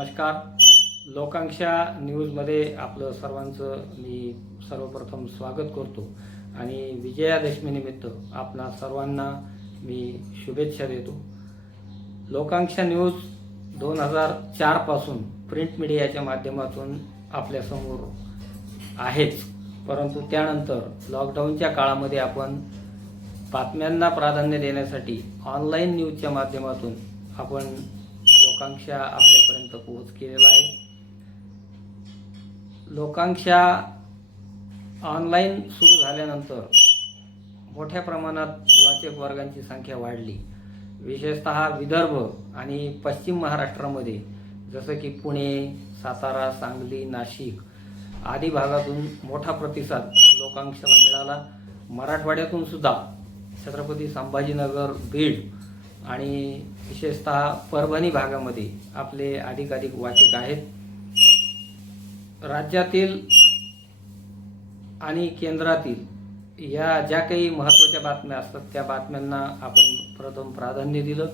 नमस्कार. लोकांक्षा न्यूजमध्ये आपलं सर्वांचं मी सर्वप्रथम स्वागत करतो. आणि विजयादशमीनिमित्त आपणा सर्वांना मी शुभेच्छा देतो. लोकांक्षा न्यूज दोन हजार चारपासून प्रिंट मीडियाच्या माध्यमातून आपल्यासमोर आहेच. परंतु त्यानंतर लॉकडाऊनच्या काळामध्ये आपण बातम्यांना प्राधान्य देण्यासाठी ऑनलाईन न्यूजच्या माध्यमातून आपण लोकांक्षा आपल्यापर्यंत पोहोच केलेला आहे. लोकांक्षा ऑनलाईन सुरू झाल्यानंतर मोठ्या प्रमाणात वाचक वर्गांची संख्या वाढली. विशेषतः विदर्भ आणि पश्चिम महाराष्ट्रामध्ये जसं की पुणे सातारा सांगली नाशिक आदी भागातून मोठा प्रतिसाद लोकांक्षाला मिळाला. मराठवाड्यातून सुद्धा छत्रपती संभाजीनगर बीड आणि विशेषतः परभणी भागामध्ये आपले अधिकाधिक वाचक आहेत. राज्यातील आणि केंद्रातील या ज्या काही महत्त्वाच्या बातम्या असतात त्या बातम्यांना आपण प्रथम प्राधान्य दिलं.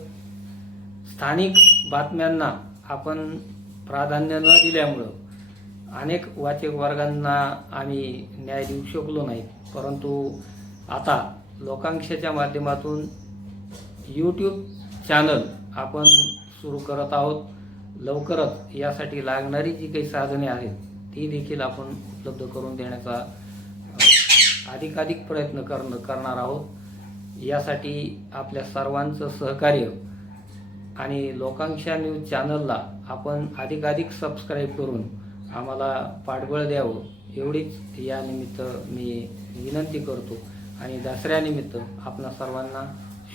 स्थानिक बातम्यांना आपण प्राधान्य न दिल्यामुळं अनेक वाचक वर्गांना आम्ही न्याय देऊ शकलो नाही. परंतु आता लोकांक्षाच्या माध्यमातून यूट्यूब चॅनल आपण सुरू करत आहोत. लवकरच यासाठी लागणारी जी काही साधने आहेत ती देखील आपण उपलब्ध करून देण्याचा अधिकाधिक प्रयत्न करणं करणार आहोत. यासाठी आपल्या सर्वांचं सहकार्य आणि लोकांक्षा न्यूज चॅनलला आपण अधिकाधिक सबस्क्राईब करून आम्हाला पाठबळ द्यावं एवढीच यानिमित्त मी विनंती करतो. आणि दसऱ्यानिमित्त आपणा सर्वांना